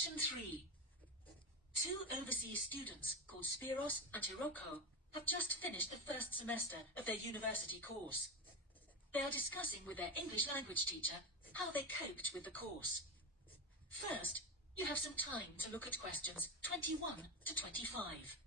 Section 3. Two overseas students called Spiros and Hiroko have just finished the first semester of their university course. They are discussing with their English language teacher how they coped with the course. First, you have some time to look at questions 21 to 25.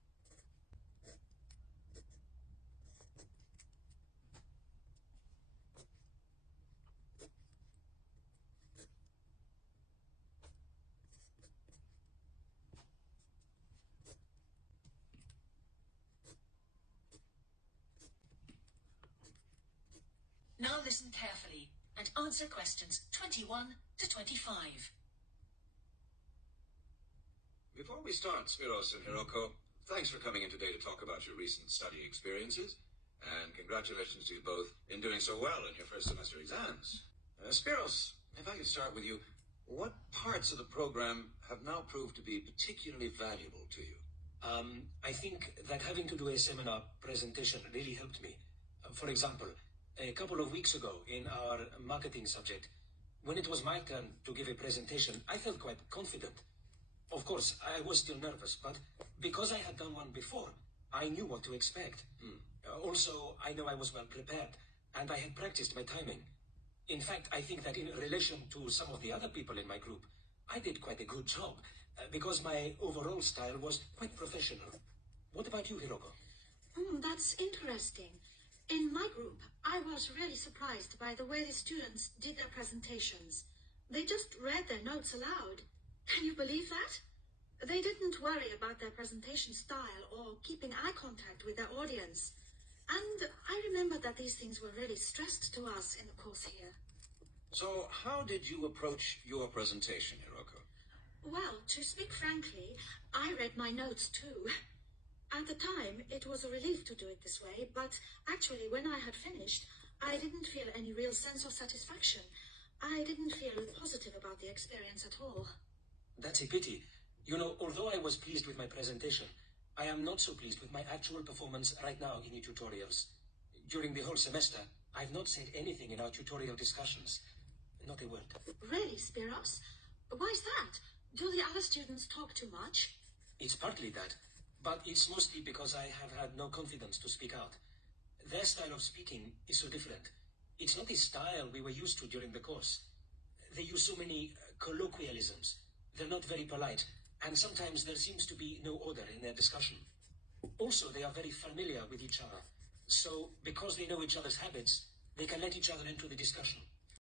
Now listen carefully and answer questions 21 to 25. Before we start, Spiros and Hiroko, thanks for coming in today to talk about your recent study experiences, and congratulations to you both in doing so well in your first semester exams. Spiros, if I could start with you, what parts of the program have now proved to be particularly valuable to you? I think that having to do a seminar presentation really helped me. For example, a couple of weeks ago in our marketing subject, when it was my turn to give a presentation, I felt quite confident. Of course, I was still nervous, but because I had done one before, I knew what to expect. Also, I know I was well prepared, and I had practiced my timing. In fact, I think that in relation to some of the other people in my group, I did quite a good job, because my overall style was quite professional. What about you, Hiroko? That's interesting. In my group, I was really surprised by the way the students did their presentations. They just read their notes aloud. Can you believe that? They didn't worry about their presentation style or keeping eye contact with their audience. And I remember that these things were really stressed to us in the course here. So how did you approach your presentation, Hiroko? Well, to speak frankly, I read my notes too. At the time, it was a relief to do it this way, but actually when I had finished, I didn't feel any real sense of satisfaction. I didn't feel positive about the experience at all. That's a pity. You know, although I was pleased with my presentation, I am not so pleased with my actual performance right now in the tutorials. During the whole semester, I've not said anything in our tutorial discussions. Not a word. Really, Spiros? Why is that? Do the other students talk too much? It's partly that, but it's mostly because I have had no confidence to speak out. Their style of speaking is so different. It's not the style we were used to during the course. They use so many colloquialisms. They're not very polite, and sometimes there seems to be no order in their discussion. Also, they are very familiar with each other. So, because they know each other's habits, they can let each other into the discussion.